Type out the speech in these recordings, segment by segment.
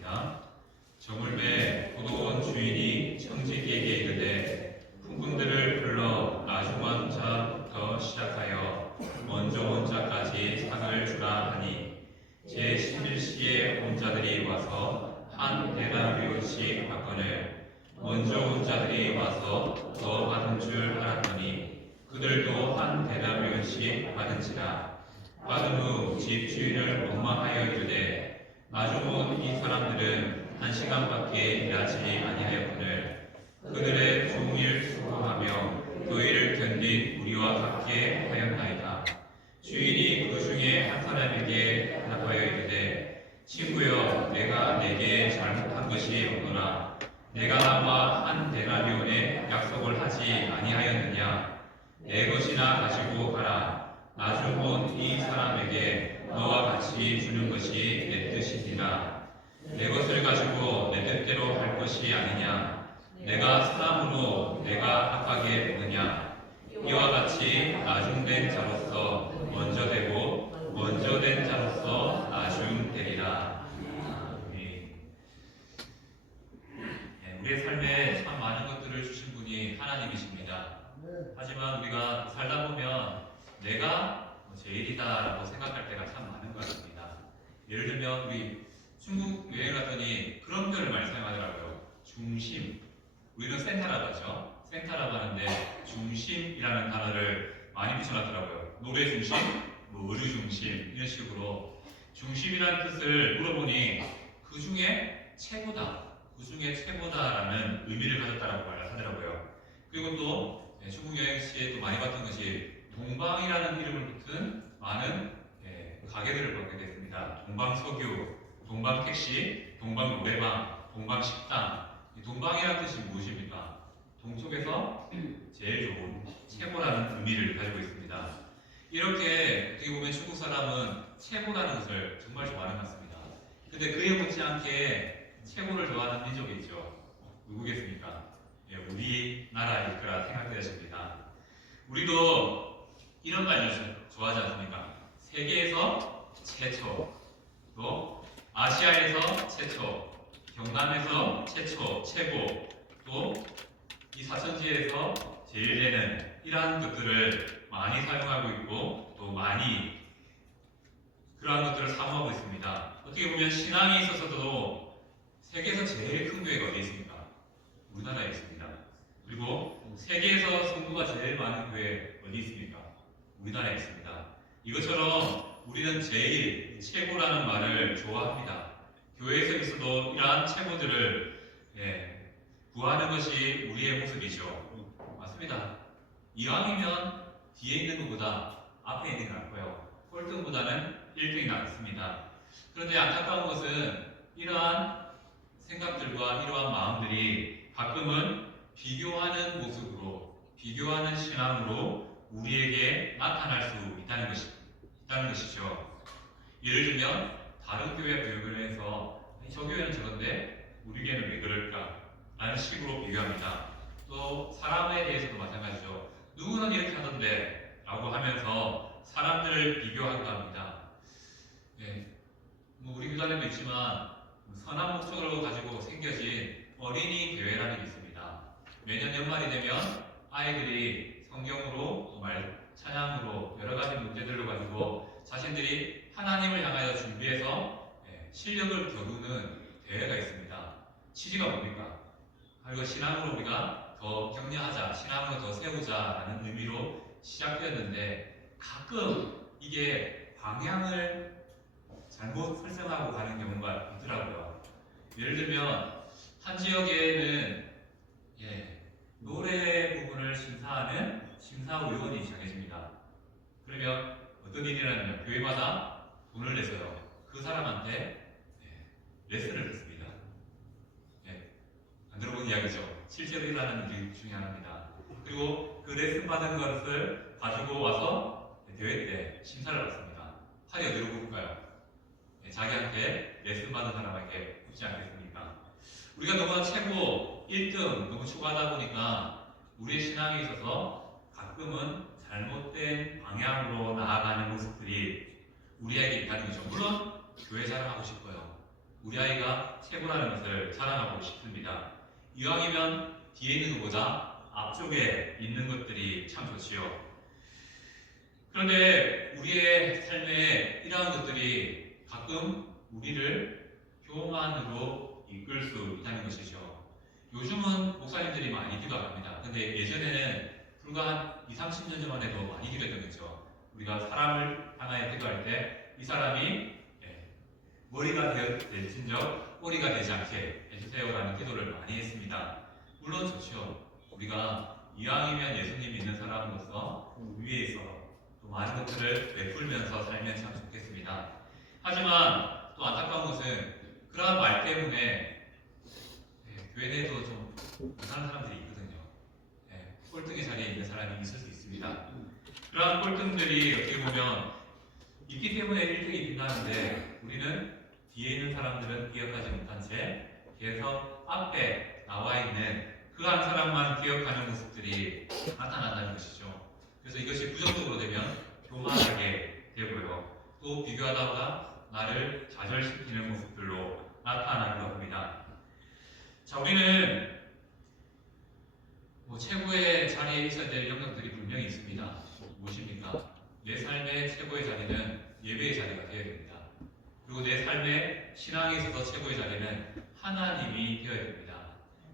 읽겠습니다. 저물매 포도원 주인이 청지기에게 이르되 품꾼들을 불러 나중한 자부터 시작하여 먼저 온 자까지 상을 주라 하니 제11시에 온 자들이 와서 한 데나리온씩 받거늘 먼저 온 자들이 와서 더 받은 줄 알았더니 그들도 한 데나리온씩 받은지라. 받은 후 집주인을 원망하여 이르되 나중 온 이 사람들은 1시간밖에 일하지 아니하였거늘 그들의 종일 수고하며 더위를 견딘 우리와 같게 하였나이다. 주인이 그 중에 한 사람에게 대답하여 이르되 친구여, 내가 내게 잘못한 것이 없노라. 내가 나와 한 데나리온의 약속을 하지 아니하였느냐? 내 것이나 가지고 가라. 나중 온 이 사람에게 너와 같이 주는 것이 내 뜻이니라. 내 것을 가지고 내 뜻대로 할 것이 아니냐? 내가 사람으로 내가 악하게 보느냐? 이와 같이 나중된 자로서 먼저 되고 먼저 된 자로서 나중되리라. 우리의 삶에 참 많은 것들을 주신 분이 하나님이십니다. 하지만 우리가 살다 보면 내가 제일이다라고 생각할 때가 참 많은 것 같습니다. 예를 들면 우리 중국 여행 갔더니 그런 표현을 많이 사용하더라고요. 중심. 우리는 센터라고 하죠. 센터라고 하는데 중심이라는 단어를 많이 붙여놨더라고요. 노래 중심, 의류 중심 이런 식으로 중심이라는 뜻을 물어보니 그 중에 최고다, 그 중에 최고다라는 의미를 가졌다라고 말하더라고요. 그리고 또 중국 여행 시에 또 많이 봤던 것이 동방이라는 이름을 붙은 많은 가게들을 보게 됐습니다. 동방석유, 동방택시, 동방노래방, 동방식당. 동방이라는 뜻이 무엇입니까? 동쪽에서 제일 좋은, 최고라는 의미를 가지고 있습니다. 이렇게 어떻게 보면 중국 사람은 최고라는 것을 정말 좋아하는 것 같습니다. 근데 그에 못지않게 최고를 좋아하는 민족이 있죠. 누구겠습니까? 우리나라일 거라 생각되십니다. 우리도 이런 말 좋아하지 않습니까? 세계에서 최초, 또 아시아에서 최초, 경남에서 최초, 최고, 또 이 사천지에서 제일 되는 이러한 것들을 많이 사용하고 있고 또 많이 그러한 것들을 사모하고 있습니다. 어떻게 보면 신앙에 있어서도 세계에서 제일 큰 교회가 어디 있습니까? 우리나라에 있습니다. 그리고 세계에서 성도가 제일 많은 교회 어디 있습니까? 우리나라에 있습니다. 이것처럼 우리는 제일, 최고라는 말을 좋아합니다. 교회에서 있어도 이러한 최고들을 구하는 것이 우리의 모습이죠. 맞습니다. 이왕이면 뒤에 있는 것보다 앞에 있는 게 낫고요. 꼴등보다는 1등이 낫습니다. 그런데 안타까운 것은 이러한 생각들과 이러한 마음들이 가끔은 비교하는 모습으로, 비교하는 신앙으로 우리에게 나타날 수 있다는 것이죠. 예를 들면 다른 교회 비교를 해서 저 교회는 저건데 우리 교회는 왜 그럴까? 라는 식으로 비교합니다. 또 사람에 대해서도 마찬가지죠. 누구는 이렇게 하던데 라고 하면서 사람들을 비교하기도 합니다. 우리 교단에도 있지만 선한 목적을 가지고 생겨진 어린이 대회라는 게 있습니다. 매년 연말이 되면 아이들이 성경으로, 찬양으로 여러 가지 문제들을 가지고 자신들이 하나님을 향하여 준비해서 실력을 겨루는 대회가 있습니다. 취지가 뭡니까? 그리고 신앙으로 우리가 더 격려하자, 신앙으로 더 세우자라는 의미로 시작되었는데 가끔 이게 방향을 잘못 설정하고 가는 경우가 있더라고요. 예를 들면 한 지역에는 노래 부분을 심사하는 심사위원이 정해집니다. 그러면 어떤 일이 일어나냐면 교회마다 돈을 내서요. 그 사람한테 레슨을 듣습니다. 안 들어본 이야기죠. 실제로 일어나는 일 중에 하나입니다. 그리고 그 레슨 받은 것을 가지고 와서 대회 때 심사를 받습니다. 팔이 어디로 굽을까요? 자기한테 레슨 받은 사람에게 굽지 않겠습니까? 우리가 너무나 최고 1등 너무 추구하다 보니까 우리의 신앙에 있어서 가끔은 잘못된 방향으로 나아가는 모습들이 우리에게 있다는 거죠. 물론 교회 자랑하고 싶어요. 우리 아이가 최고라는 것을 자랑하고 싶습니다. 이왕이면 뒤에 있는 것보다 앞쪽에 있는 것들이 참 좋지요. 그런데 우리의 삶에 이러한 것들이 가끔 우리를 교만으로 이끌 수 있다는 것이죠. 요즘은 목사님들이 많이 기도합니다. 근데 예전에는 불과 한 20, 30년 전만 해도 많이 기도했던 거죠. 우리가 사람을 향하여 기도할 때 이 사람이 머리가 될진저 꼬리가 되지 않게 해주세요라는 기도를 많이 했습니다. 물론 좋죠. 우리가 이왕이면 예수님 믿는 사람으로서 위에서 또 많은 것들을 베풀면서 살면 참 좋겠습니다. 하지만 또 안타까운 것은 그러한 말 때문에 교회 내에도 좀 이상한 사람들이 있거든요. 꼴등의 자리에 있는 사람이 있을 수 있습니다. 그러한 꼴등들이 어떻게 보면 있기 때문에 1등이 빛나는데 우리는 뒤에 있는 사람들은 기억하지 못한 채 계속 앞에 나와 있는 그 한 사람만 기억하는 모습들이 나타난다는 것이죠. 그래서 이것이 부정적으로 되면 교만하게 되고요. 또 비교하다가 나를 좌절시키는 모습들로 나타나기도 합니다. 자, 우리는 최고의 자리에 있어야 될 영역들이 분명히 있습니다. 무엇입니까? 내 삶의 최고의 자리는 예배의 자리가 되어야 됩니다. 그리고 내 삶의 신앙에 있어서 최고의 자리는 하나님이 되어야 됩니다.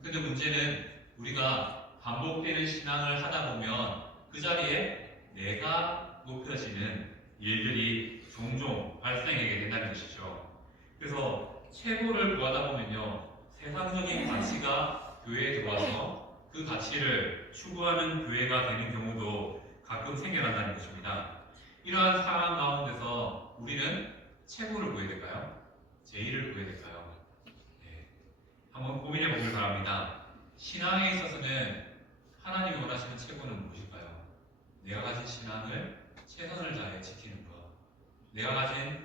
근데 문제는 우리가 반복되는 신앙을 하다 보면 그 자리에 내가 높여지는 일들이 종종 발생하게 된다는 것이죠. 그래서 최고를 구하다 보면요, 세상적인 가치가 교회에 들어와서 그 가치를 추구하는 교회가 되는 경우도 가끔 생겨난다는 것입니다. 이러한 상황 가운데서 우리는 최고를 구해야 될까요? 제의를 구해야 될까요? 한번 고민해 보길 바랍니다. 신앙에 있어서는 하나님이 원하시는 최고는 무엇일까요? 내가 가진 신앙을 최선을 다해 지키는 것, 내가 가진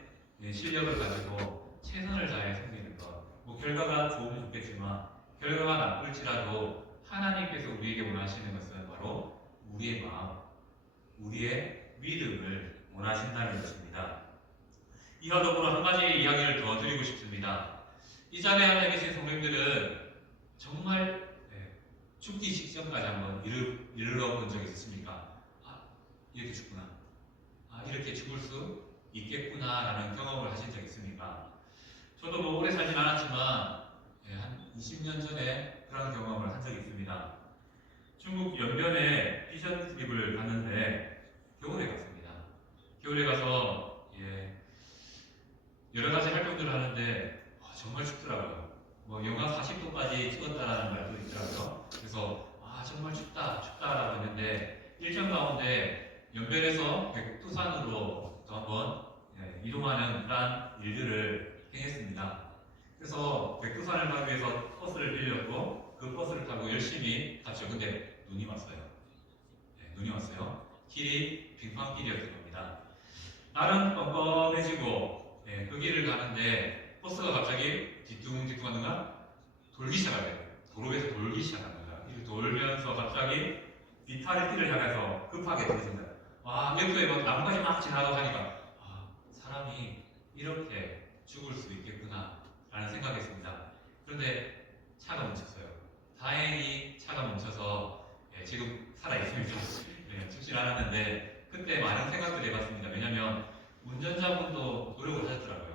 실력을 가지고 최선을 다해 섬기는 것. 결과가 좋으면 좋겠지만 결과가 나쁠지라도 하나님께서 우리에게 원하시는 것은 바로 우리의 마음, 우리의 믿음을 원하신다는 것입니다. 이와 더불어 한 가지 이야기를 더 드리고 싶습니다. 이 자리에 앉아 계신 성도님들은 정말 죽기 직전까지 한번 이르러 본 적이 있으십니까? 이렇게 죽구나. 이렇게 죽을 수 있겠구나 라는 경험을 하신 적 있습니까? 저도 오래 살진 않았지만 한 20년 전에 그런 경험을 한 적이 있습니다. 중국 연변에 피션 트립을 갔는데 겨울에 갔습니다. 겨울에 가서 여러 가지 활동들을 하는데 정말 춥더라고요. 영하 40도까지 찍었다라는 말도 있더라고요. 그래서 정말 춥다라고 했는데 일정 가운데 연변에서 백두산으로 또 한번 이동하는 그런 일들을 행했습니다. 그래서 백두산을 가기 위해서 버스를 빌렸고 그 버스를 타고 열심히 갔죠. 근데 눈이 왔어요. 눈이 왔어요. 길이 빙판길이었던 겁니다. 날은 껌껌해지고 그 길을 가는데 버스가 갑자기 뒤뚱뒤뚱 하다가 돌기 시작하대요. 도로 위에서 돌기 시작합니다. 이렇게 돌면서 갑자기 비탈길을 향해서 급하게 떨어진다. 옆에 나무까지 막 지나가고 하니까 사람이 이렇게 죽을 수 있겠구나 라는 생각했습니다. 그런데 차가 멈췄어요. 다행히 차가 멈춰서 지금 살아있습니다. 죽진 않았는데 그때 많은 생각들을 해봤습니다. 왜냐하면 운전자분도 노력을 하셨더라고요.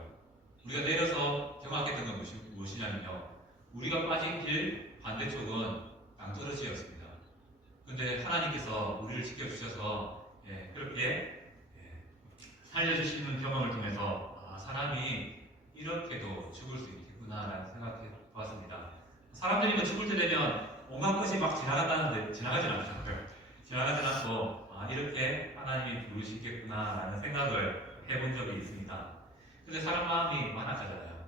우리가 내려서 경악했던 건 무엇이냐면요, 우리가 빠진 길 반대쪽은 낭떠러지였습니다. 그런데 하나님께서 우리를 지켜주셔서 그렇게 살려주시는 경험을 통해서 사람이 이렇게도 죽을 수 있겠구나라는 생각해 보았습니다. 사람들이 죽을 때 되면 온갖 것이 막 지나간다는데 지나가진 않잖아요. 지나가진 않고 이렇게 하나님이 부르시겠구나라는 생각을 해본 적이 있습니다. 근데 사람 마음이 완악하잖아요.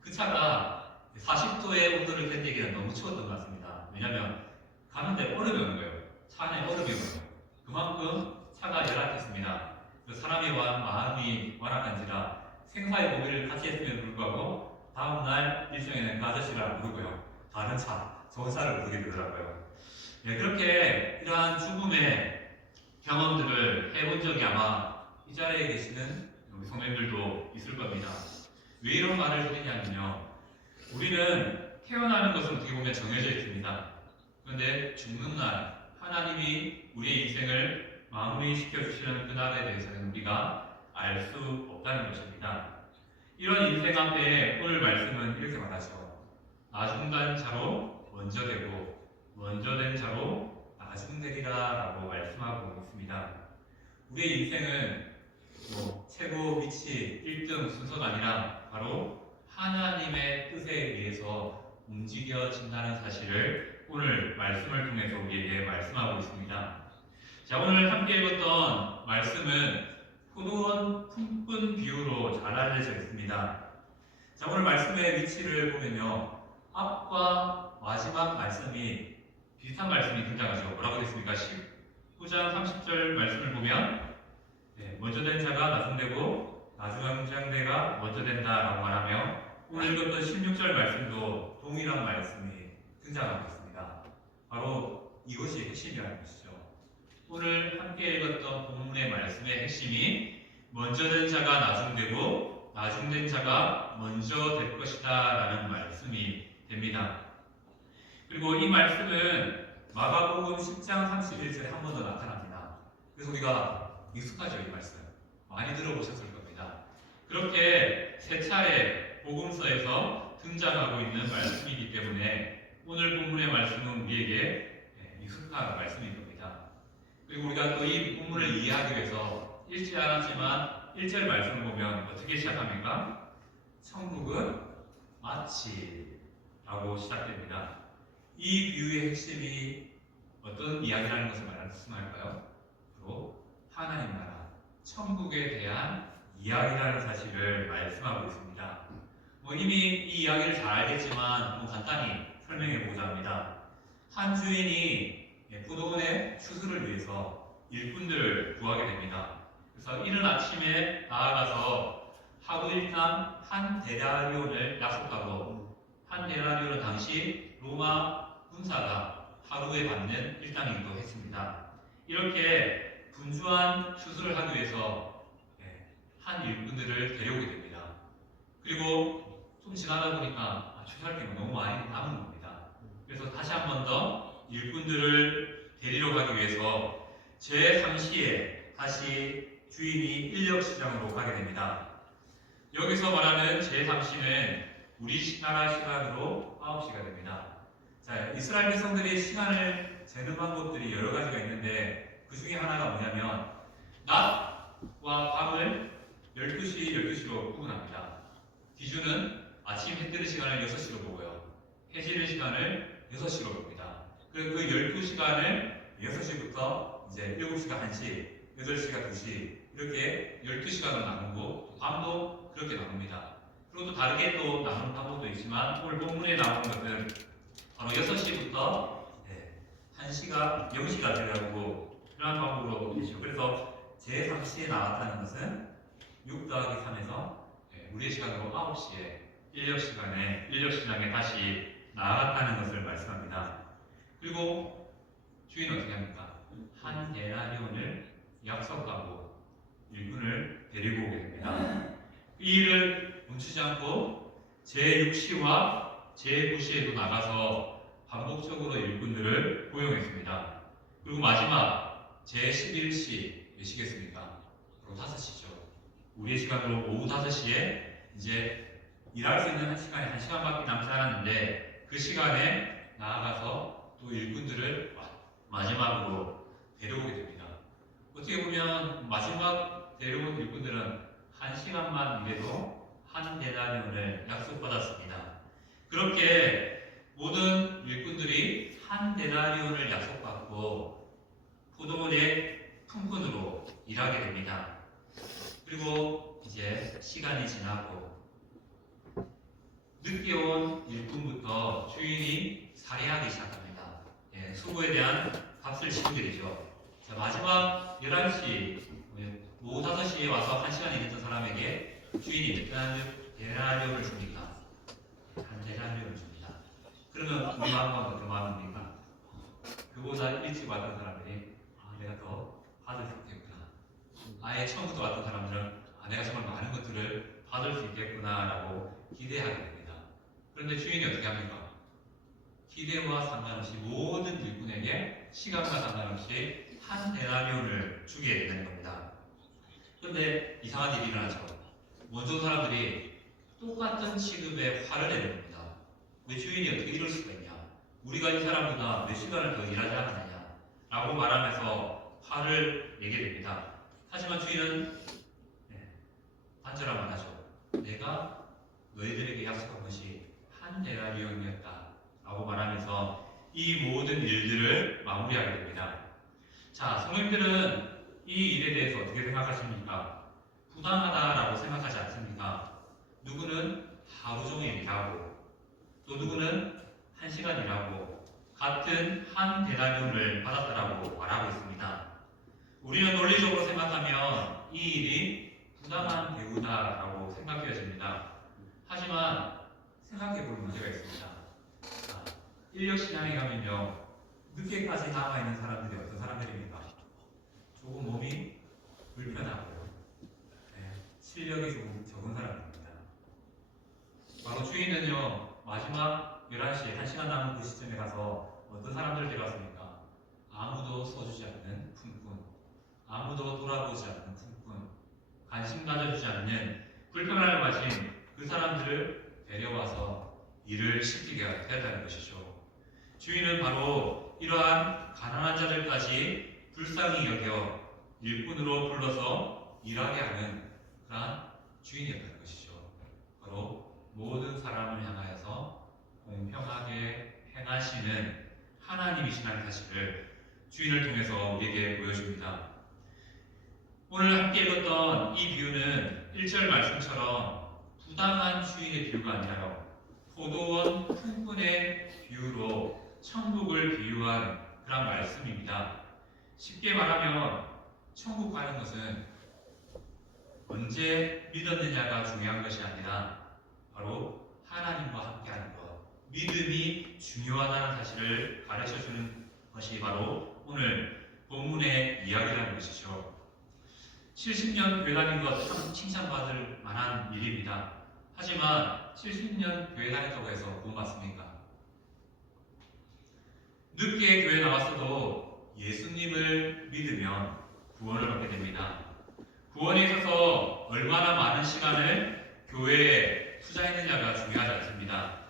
그 차가 40도의 온도를 견디기는 너무 추웠던 것 같습니다. 왜냐하면 가는데 얼음이 오는 거예요. 차 안에 얼음이 오는 거예요. 그만큼 차가 열악했습니다. 사람의 마음이 완악한지라 생사의 고비를 같이 했음에도 불구하고 다음날 일정에는 그 아저씨를 안 부르고요, 다른 차, 좋은 차를 부르게 되더라고요. 그렇게 이러한 죽음의 경험들을 해본 적이 아마 이 자리에 계시는 우리 성도님들도 있을 겁니다. 왜 이런 말을 드리냐면요. 우리는 태어나는 것은 어떻게 보면 정해져 있습니다. 그런데 죽는 날 하나님이 우리의 인생을 마무리시켜 주시는 그날에 대해서는 우리가 알 수 없다는 것입니다. 이런 인생 앞에 오늘 말씀은 이렇게 말하죠. 나중된 자로 먼저 되고 먼저 된 자로 나중되리라 라고 말씀하고 있습니다. 우리의 인생은 최고 위치 1등 순서가 아니라 바로 하나님의 뜻에 의해서 움직여진다는 사실을 오늘 말씀을 통해서 우리에게 말씀하고 있습니다. 자, 오늘 함께 읽었던 말씀은 포도원 품꾼 비유로 잘 알려져 있습니다. 자, 오늘 말씀의 위치를 보면요. 앞과 마지막 말씀이 비슷한 말씀이 등장하죠. 뭐라고 됐습니까? 19장 30절 말씀을 보면 먼저 된 자가 나중되고 나중한 자가 먼저 된다라고 말하며 오늘 읽었던 16절 말씀도 동일한 말씀이 등장하고 있습니다. 바로 이것이 핵심이라는 것이죠. 오늘 함께 읽었던 본문의 말씀의 핵심이 먼저 된 자가 나중되고 나중된 자가 먼저 될 것이다 라는 말씀이 됩니다. 그리고 이 말씀은 마가복음 10장 31절에 한 번 더 나타납니다. 그래서 우리가 익숙하죠, 이 말씀. 많이 들어보셨을 겁니다. 그렇게 세 차례 복음서에서 등장하고 있는 말씀이기 때문에 오늘 본문의 말씀은 우리에게 익숙한 말씀인 겁니다. 그리고 우리가 또 이 본문을 이해하기 위해서 읽지 않았지만 1절 말씀을 보면 어떻게 시작합니까? 천국은 마치 라고 시작됩니다. 이 비유의 핵심이 어떤 이야기라는 것을 말씀할까요? 바로 하나님 나라, 천국에 대한 이야기라는 사실을 말씀하고 있습니다. 이미 이 이야기를 잘 알겠지만 간단히 설명해 보고자 합니다. 한 주인이 포도원의 추수를 위해서 일꾼들을 구하게 됩니다. 그래서 이른 아침에 나아가서 하루 일당 한 데나리온을 약속하고, 한 데나리온은 당시 로마 군사가 하루에 받는 일당이기도 했습니다. 이렇게 분주한 추수를 하기 위해서 한 일꾼들을 데려오게 됩니다. 그리고 좀 지나다 보니까 추수할 게 너무 많이 남은 겁니다. 그래서 다시 한 번 더 일꾼들을 데리러 가기 위해서 제3시에 다시 주인이 인력시장으로 가게 됩니다. 여기서 말하는 제3시는 우리 나라 시간으로 9시가 됩니다. 자, 이스라엘 백성들이 시간을 재는 방법들이 여러 가지가 있는데 그 중에 하나가 뭐냐면 낮과 밤을 12시, 12시로 구분합니다. 기준은 아침 해 뜨는 시간을 6시로 보고요. 해 지는 시간을 6시로 봅니다. 그리고 그 12시간을 6시부터 이제 7시가 1시, 8시가 2시 이렇게 12시간으로 나누고 밤도 그렇게 나눕니다. 그리고 또 다르게 또 나누는 방법도 있지만 오늘 본문에 나오는 것은 바로 6시부터 1시가 0시가 되려고 그런 방법으로 보시죠. 그래서 제3시에 나왔다는 것은 6 더하기 3에서 우리의 시간으로 9시에 인력시장에 다시 나아갔다는 것을 말씀합니다. 그리고 주인은 어떻게 합니까? 한 데나리온을 약속하고 일꾼을 데리고 오게 됩니다. 이 일을 멈추지 않고 제6시와 제9시에도 나가서 반복적으로 일꾼들을 고용했습니다. 그리고 마지막 제11시 몇 시겠습니까? 바로 5시죠. 우리의 시간으로 오후 5시에 이제 일할 수 있는 시간이 1시간밖에 남지 않았는데 그 시간에 나아가서 또 일꾼들을 마지막으로 데려오게 됩니다. 어떻게 보면 마지막 데려온 일꾼들은 1시간만 일해도 한 데나리온을 약속받았습니다. 그렇게 모든 일꾼들이 한 데나리온을 약속받고 포도원의 품꾼으로 일하게 됩니다. 그리고 이제 시간이 지나고 늦게 온 일꾼부터 주인이 살해하기 시작합니다. 수고에 대한 값을 치르게 되죠. 자, 마지막 11시, 오후 5시에 와서 1시간 일했던 사람에게 주인이 데나리온을 줍니다. 한 데나리온을 줍니다. 그러면 우리 마음과 더 많습니까? 그보다 일찍 왔던 사람들이 내가 더 받을 수 있겠구나. 아예 처음부터 왔던 사람들은 내가 정말 많은 것들을 받을 수 있겠구나라고 기대하게 됩니다. 그런데 주인이 어떻게 합니까? 기대와 상관없이 모든 일꾼에게 시간과 상관없이 한 데나리온을 주게 되는 겁니다. 그런데 이상한 일이 일어나죠. 먼저 사람들이 똑같은 취급에 화를 내는 겁니다. 왜 주인이 어떻게 이럴 수가 있냐? 우리가 이 사람보다 몇 시간을 더 일하지 않았느냐? 라고 말하면서 화를 내게 됩니다. 하지만 주인은 단절하면 하죠. 내가 너희들에게 약속한 것이 한 데나리온이었다 라고 말하면서 이 모든 일들을 마무리하게 됩니다. 자, 성도님들은 이 일에 대해서 어떻게 생각하십니까? 부당하다라고 생각하지 않습니까? 누구는 하루 종일 일하고 또 누구는 1시간 일하고 같은 한 데나리온을 받았다라고 말하고 있습니다. 우리는 논리적으로 생각하면 이 일이 부당한 대우다라고 생각되어집니다. 하지만 생각해볼 문제가 있습니다. 자, 인력시장에 가면요, 늦게까지 남아있는 사람들이 어떤 사람들입니까? 조금 몸이 불편하고요, 실력이 조금 적은 사람입니다. 바로 주인은요, 마지막 11시, 1시간 남은 그 시점에 가서 어떤 사람들을 데려왔습니까? 아무도 써주지 않는 품꾼, 아무도 돌아보지 않는 품꾼, 관심 가져주지 않는 불편함을 가진 그 사람들을 데려와서 일을 시키게 되었다는 것이죠. 주인은 바로 이러한 가난한 자들까지 불쌍히 여겨 일꾼으로 불러서 일하게 하는 그러한 주인이었다는 것이죠. 바로 모든 사람을 향하여서 공평하게 행하시는 하나님이시라는 사실을 주인을 통해서 우리에게 보여줍니다. 오늘 함께 읽었던 이 비유는 1절 말씀처럼 부당한 주인의 비유가 아니라요, 포도원 품꾼의 비유로 천국을 비유한 그런 말씀입니다. 쉽게 말하면 천국 가는 것은 언제 믿었느냐가 중요한 것이 아니라 바로 하나님과 함께하는 것, 믿음이 중요하다는 사실을 가르쳐주는 것이 바로 오늘 본문의 이야기라는 것이죠. 70년 교회 다닌 것 참 칭찬받을 만한 일입니다. 하지만 70년 교회 다녔다고 해서 구원 받습니까? 늦게 교회 나왔어도 예수님을 믿으면 구원을 얻게 됩니다. 구원에 있어서 얼마나 많은 시간을 교회에 투자했느냐가 중요하지 않습니다.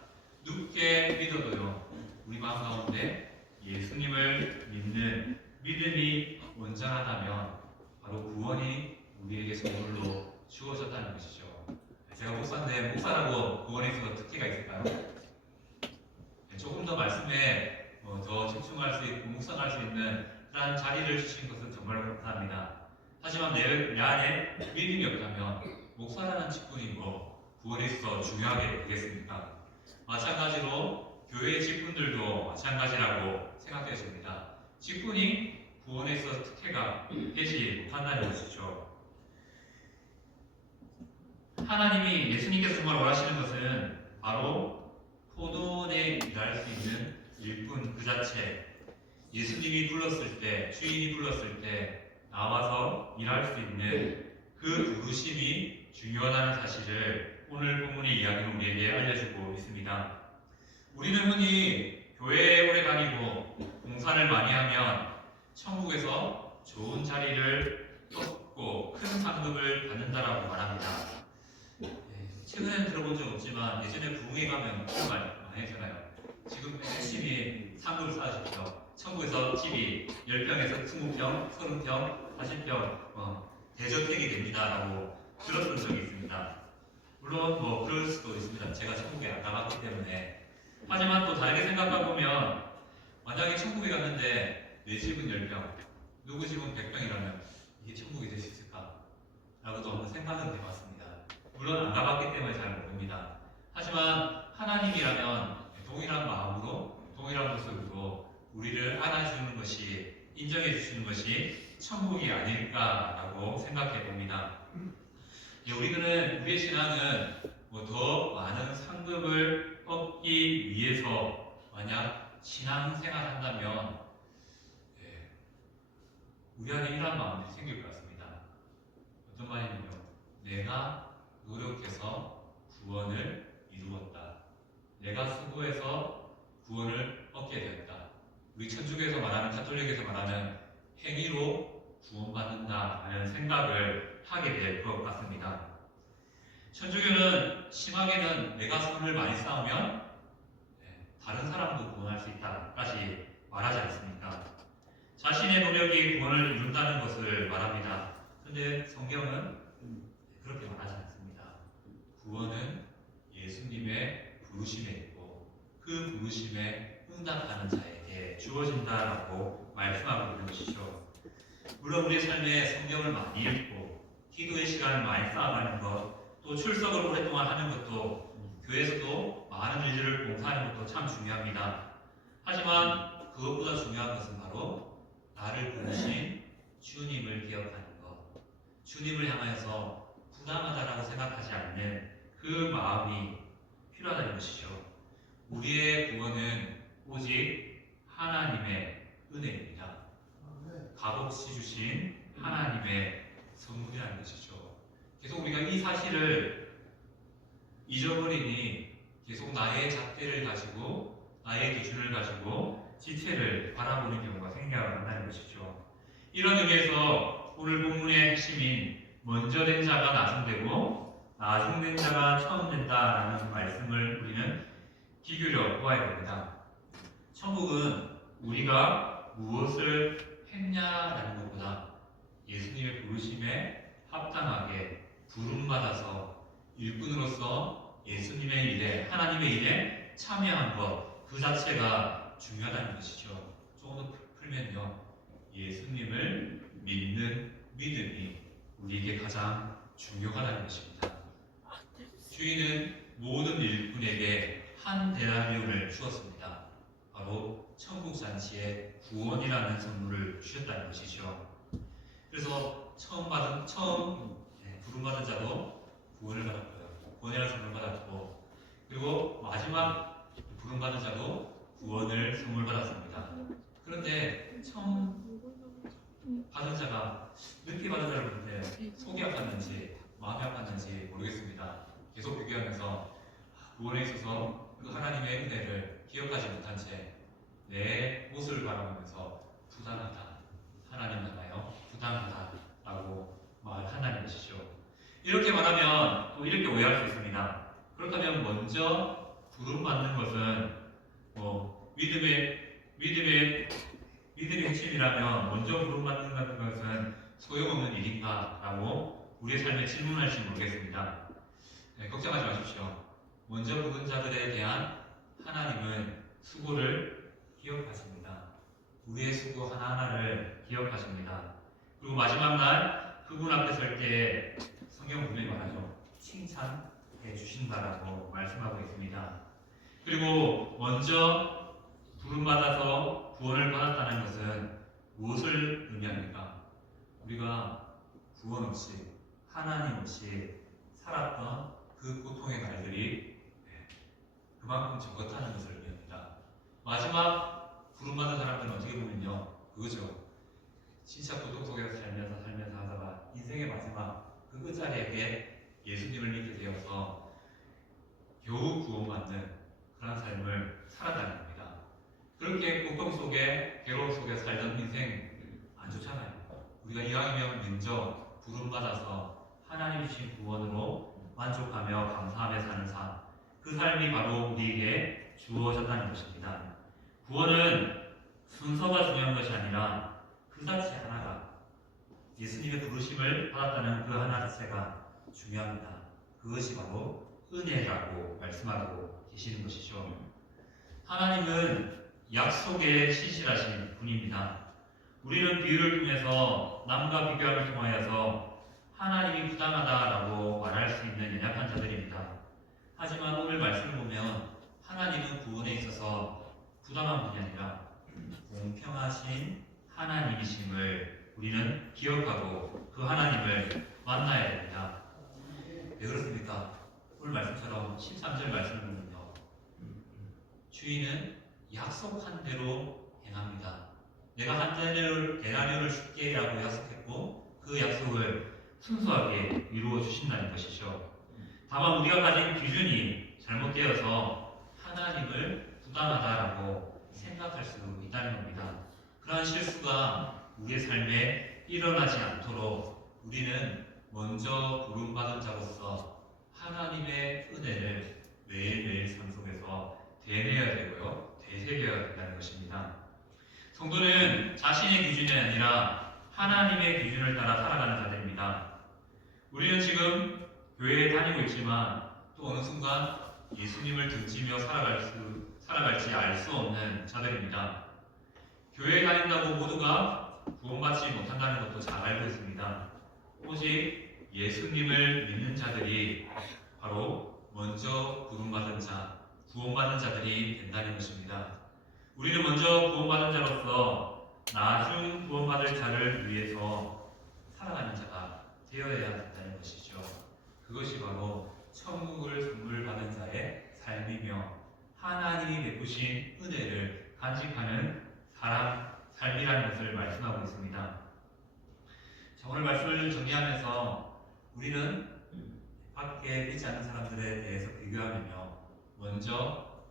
늦게 믿어도요, 우리 마음 가운데 예수님을 믿는 믿음이 온전하다면 바로 구원이 우리에게 선물로 주어졌다는 것이죠. 제가 목사인데 목사라고 구원에 있어서 특기가 있을까요? 조금 더 말씀에 더 집중할 수 있고 묵상할 수 있는 그런 자리를 주신 것은 정말 감사합니다. 하지만 내 안에 믿음이 없다면 목사라는 직분이 구원에 있어서 중요하게 되겠습니까? 마찬가지로 교회 직분들도 마찬가지라고 생각되십니다. 직분이 구원에 있어서 특혜가 되지 못한다는 것이죠. 하나님이 예수님께서 정말 원하시는 것은 바로 포도원에 일할 수 있는 일꾼 그 자체, 예수님이 불렀을 때, 주인이 불렀을 때 나와서 일할 수 있는 그 부르심이 중요하다는 사실을 오늘 본문의 이야기로 우리에게 알려주고 있습니다. 우리는 흔히 교회에 오래 다니고 봉사를 많이 하면 천국에서 좋은 자리를 얻고 큰 상급을 받는다라고 말합니다. 최근에는 들어본 적 없지만 예전에 부흥회 가면 그런 말 많이 했잖아요. 지금 열심히 상급을 쌓으십시오. 천국에서 집이 10평에서 20평, 30평, 40평 대저택이 됩니다라고 들었던 적이 있습니다. 물론 그럴 수도 있습니다. 제가 천국에 안 가봤기 때문에. 하지만 또 다르게 생각해보면 만약에 천국에 갔는데 내 집은 10평, 누구 집은 100평이라면 이게 천국이 될 수 있을까? 라고도 한번 생각은 해봤습니다. 물론 안 가봤기 때문에 잘 모릅니다. 하지만 하나님이라면 동일한 마음으로 동일한 모습으로 우리를 안아주는 것이, 인정해 주시는 것이 천국이 아닐까라고 생각해 봅니다. 우리의 신앙은 더 많은 상급을 얻기 위해서 만약 신앙생활 한다면 우리 안에 이러한 마음이 생길 것 같습니다. 어떤 말이냐면 내가 노력해서 구원을 이루었다. 내가 수고해서 구원을 얻게 되었다. 우리 천주교에서 말하는, 가톨릭에서 말하는 행위로 구원받는다라는 생각을 하게 될 것 같습니다. 천주교는 심하게는 내가 선을 많이 쌓으면 다른 사람도 구원할 수 있다까지 말하지 않습니까? 자신의 노력이 구원을 이룬다는 것을 말합니다. 그런데 성경은 그렇게 말하지 않습니다. 구원은 예수님의 부르심에 있고 그 부르심에 응답하는 자에게 주어진다라고 말씀하고 있는 것이죠. 물론 우리 삶에 성경을 많이 읽고 기도의 시간을 많이 쌓아가는 것, 또 출석을 오랫동안 하는 것도, 교회에서도 많은 일들을 봉사하는 것도 참 중요합니다. 하지만 그것보다 중요한 것은 바로 나를 부르신 주님을 기억하는 것, 주님을 향하여서 부당하다라고 생각하지 않는 그 마음이 필요하다는 것이죠. 우리의 구원은 오직 하나님의 은혜입니다. 값없이 주신 하나님의 선물이라는 것이죠. 계속 우리가 이 사실을 잊어버리니 계속 나의 잣대를 가지고, 나의 기준을 가지고 지체를 바라보는 경우가 생겨난다는 것이죠. 이런 의미에서 오늘 본문의 핵심인 먼저 된 자가 나중되고 나중된 자가 처음 된다라는 말씀을 우리는 기울여 보아야 됩니다. 천국은 우리가 무엇을 했냐라는 것보다 예수님의 부르심에 합당하게 부름받아서 일꾼으로서 예수님의 일에, 하나님의 일에 참여한 것, 그 자체가 중요하다는 것이죠. 조금 더 풀면요, 예수님을 믿는 믿음이 우리에게 가장 중요하다는 것입니다. 주인은 모든 일꾼에게 한 데나리온을 주었습니다. 바로 천국 잔치의 구원이라는 선물을 주셨다는 것이죠. 그래서 처음 부름받은 자도 구원을 받았고요, 구원이라는 선물을 받았고, 그리고 마지막 부름받은 자도 구원을 선물 받았습니다. 그런데 처음 받은 자가 늦게 받은 자를 보는데 속이 아팠는지 마음이 아팠는지 모르겠습니다. 계속 비교하면서 구원에 있어서 그 하나님의 은혜를 기억하지 못한 채 내 모습을 바라보면서 부당하다, 하나님 하나요? 부당하다라고 말한다는 것이죠. 이렇게 말하면 또 이렇게 오해할 수 있습니다. 그렇다면 먼저 부름받는 것은 믿음의 핵심이라면 먼저 부름받는 것은 소용없는 일인가라고 우리의 삶에 질문할지 모르겠습니다. 걱정하지 마십시오. 먼저 부른 자들에 대한 하나님은 수고를 기억하십니다. 우리의 수고 하나하나를 기억하십니다. 그리고 마지막 날 그분 앞에 설 때 성경 분명히 말하죠. 칭찬해 주신다라고 말씀하고 있습니다. 그리고 먼저 부름받아서 구원을 받았다는 것은 무엇을 의미합니까? 우리가 구원 없이, 하나님 없이 살았던 그 고통의 날들이 그만큼 적었다는 것을 의미합니다. 마지막 부름받은 사람들은 어떻게 보면요, 그거죠. 진짜 고통 속에서 살면서 하다가 인생의 마지막 그 끝자리에 예수님을 믿게 되어서 겨우 구원받는 그런 삶을 살아가는 겁니다. 그렇게 고통 속에, 괴로움 속에 살던 인생 안 좋잖아요. 우리가 이왕이면 먼저 부름받아서 하나님 주신 구원으로 만족하며 감사하며 사는 삶, 그 삶이 바로 우리에게 주어졌다는 것입니다. 구원은 순서가 중요한 것이 아니라 그 자체 하나가, 예수님의 부르심을 받았다는 그 하나 자체가 중요합니다. 그것이 바로 은혜라고 말씀하고 계시는 것이죠. 하나님은 약속에 신실하신 분입니다. 우리는 비유를 통해서 남과 비교함을 통하여서 하나님이 부당하다라고 말할 수 있는 연약한 자들입니다. 하지만 오늘 말씀을 보면 하나님은 구원에 있어서 부당한 분이 아니라 공평하신 하나님이심을 우리는 기억하고 그 하나님을 만나야 됩니다. 왜 그렇습니까? 오늘 말씀처럼 13절 말씀을 보면요, 주인은 약속한 대로 행합니다. 내가 한 데나리온을 줄게라고 약속했고 그 약속을 순수하게 이루어 주신다는 것이죠. 다만 우리가 가진 기준이 잘못되어서 하나님을 부당하다라고 생각할 수 있다는 겁니다. 그러한 실수가 우리의 삶에 일어나지 않도록 우리는 먼저 부름받은 자로서 하나님의 은혜를 매일매일 삶 속에서 되뇌어야 되고요, 되새겨야 된다는 것입니다. 성도는 자신의 기준이 아니라 하나님의 기준을 따라 살아가는 자들입니다. 우리는 지금 교회에 다니고 있지만 또 어느 순간 예수님을 등지며 살아갈지 알 수 없는 자들입니다. 교회에 다닌다고 모두가 구원받지 못한다는 것도 잘 알고 있습니다. 오직 예수님을 믿는 자들이 바로 먼저 구원받은 자, 구원받은 자들이 된다는 것입니다. 우리는 먼저 구원받은 자로서 나중 구원받을 자를 위해서 살아가는 자가 되어야 한다는 것이죠. 그것이 바로 천국을 선물 받은 자의 삶이며 하나님이 베푸신 은혜를 간직하는 삶이라는 것을 말씀하고 있습니다. 자, 오늘 말씀을 정리하면서 우리는 밖에 믿지 않는 사람들에 대해서 비교하면요, 먼저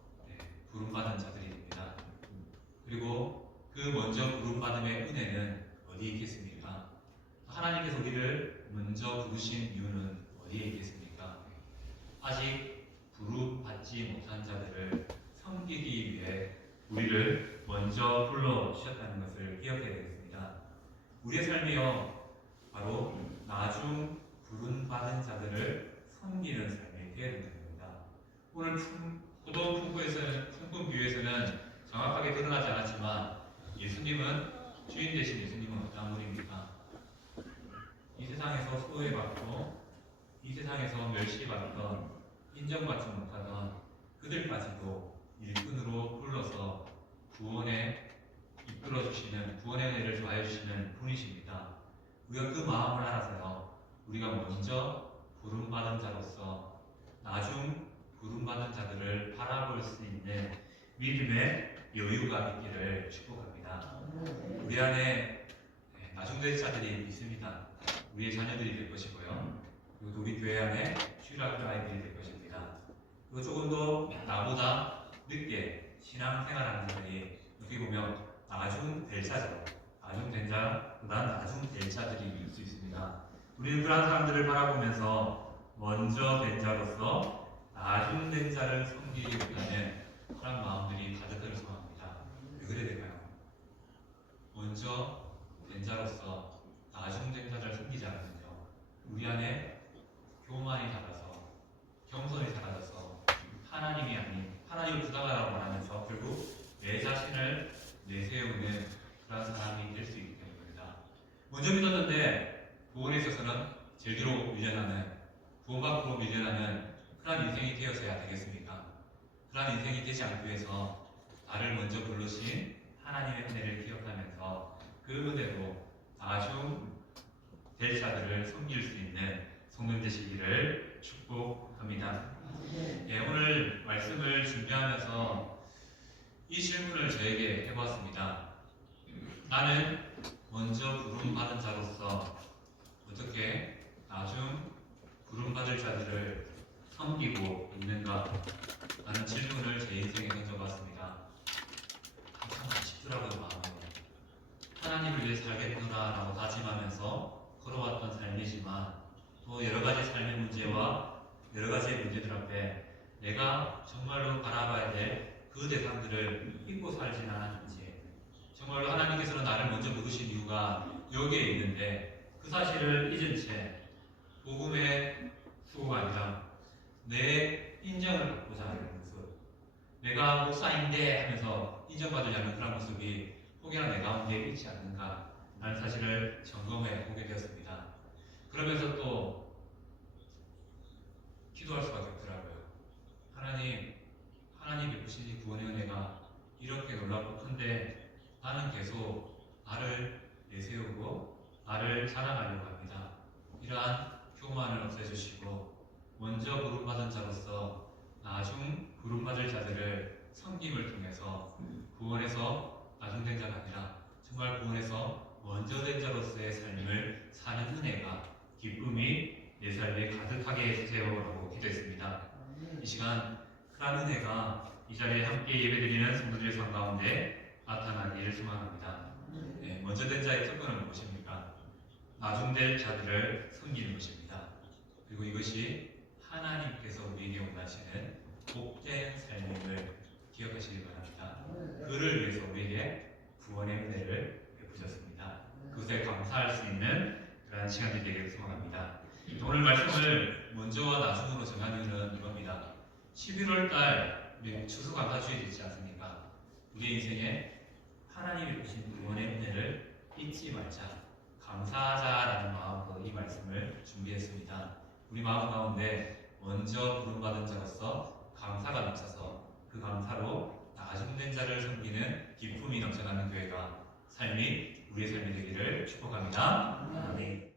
부름받은 자들이 됩니다. 그리고 그 먼저 부름받음의 은혜는 어디에 있겠습니까? 하나님께서 우리를 먼저 부르신 이유는 어디에 있겠습니까? 아직 부름받지 못한 자들을 섬기기 위해 우리를 먼저 불러주셨다는 것을 기억해야 되겠습니다. 우리의 삶이요, 바로 나중 부름받은 자들을 섬기는 삶이 되어야 된다는 겁니다. 오늘 포도 품꾼교회에서는 정확하게 드러나지 않았지만 예수님은, 주인 되신 예수님은 어떤 분입니까? 이 세상에서 소외받고 이 세상에서 멸시받던, 인정받지 못하던 그들까지도 일꾼으로 불러서 구원에 이끌어주시는, 구원의 은혜를 더하여주시는 분이십니다. 우리가 그 마음을 알아서요, 우리가 먼저 부름받은 자로서 나중 부름받은 자들을 바라볼 수 있는 믿음의 여유가 있기를 축복합니다. 우리 안에 나중될 자들이 있습니다. 우리의 자녀들이 될 것이고요, 그리고 우리 교회 안에 주일학교 아이들이 될 것입니다. 그리고 조금 더 나보다 늦게 신앙생활하는 자들이 어떻게 보면 나중 될 자죠. 나중 된 자, 그다음 나중 될 자들이 있을 수 있습니다. 우리는 그런 사람들을 바라보면서 먼저 된 자로서 나중 된 자를 섬기기보다는 그런 마음들이 가득할 소망합니다. 왜 그래야 될까요? 먼저 된 자로서 나중 된 자를 섬기지 않으면요, 우리 안에 교만이 닫아서, 겸손이 사라져서 하나님이 아닌, 하나님을 부당하다고 말하면서 결국 내 자신을 내세우는 그런 사람이 될 수 있기 때문입니다. 먼저 믿었는데 구원에 있어서는 제일 뒤로 밀려나는, 구원 밖으로 밀려나는 그런 인생이 되어서야 되겠습니까? 그런 인생이 되지 않기 위해서 나를 먼저 부르신 하나님의 은혜를 기억하면서 그 은혜로 나중 될 자들을 섬길 수 있는 성도 되시기를 축복합니다. 오늘 말씀을 준비하면서 이 질문을 저에게 해보았습니다. 나는 먼저 부름받은 자로서 어떻게 나중 부름받을 자들을 섬기고 있는가? 라는 질문을 제 인생에 던져봤습니다. 참 아쉽더라고요, 마음에. 하나님을 위해 살겠구나라고 다짐하면서 걸어왔던 삶이지만 또 여러 가지 삶의 문제와 여러 가지의 문제들 앞에 내가 정말로 바라봐야 될 그 대상들을 잊고 살지는 않았는지, 정말로 하나님께서는 나를 먼저 부르신 이유가 여기에 있는데 그 사실을 잊은 채 복음의 수고가 아니라 내 인정을 받고자 하는 모습, 내가 목사인데 하면서 인정받으려는 그런 모습이 혹여나 내 가운데 있지 않는가 라는 사실을 점검해 보게 되었습니다. 그러면서 또 기도할 수밖에 없더라고요. 하나님 베푸신 이 구원의 은혜가 이렇게 놀랍고 큰데 나는 계속 나를 내세우고 나를 자랑하려고 합니다. 이러한 교만을 없애주시고 먼저 부름받은 자로서 나중 부름받을 자들을 섬김을 통해서 구원에서 나중 된 자가 아니라 정말 구원에서 먼저 된 자로서의 삶을 사는 은혜가, 기쁨이 내 삶에 가득하게 해주세요라고 기도했습니다. 이 시간 큰 은혜가 이 자리에 함께 예배드리는 성도들의 삶 가운데 나타나기를 소망합니다. 네, 먼저 된 자의 특권은 무엇입니까? 나중될 자들을 섬기는 것입니다. 그리고 이것이 하나님께서 우리에게 원하시는 복된 삶임을 기억하시기 바랍니다. 그를 위해서 우리에게 구원의 은혜를 베푸셨습니다. 그것에 감사할 수 있는 그러한 시간이 되기를 소망합니다. 오늘 말씀을 먼저와 나중으로 정한 이유는 이겁니다. 11월 달 우리 추수감사주일이 있지 않습니까? 우리 인생에 하나님이 주신 구원의 은혜를 잊지 말자, 감사하자라는 마음으로 이 말씀을 준비했습니다. 우리 마음 가운데 먼저 부름받은 자로서 감사가 넘쳐서 그 감사로 나중된 자를 섬기는 기쁨이 넘쳐나는 교회가 우리의 삶이 되기를 축복합니다. 아멘.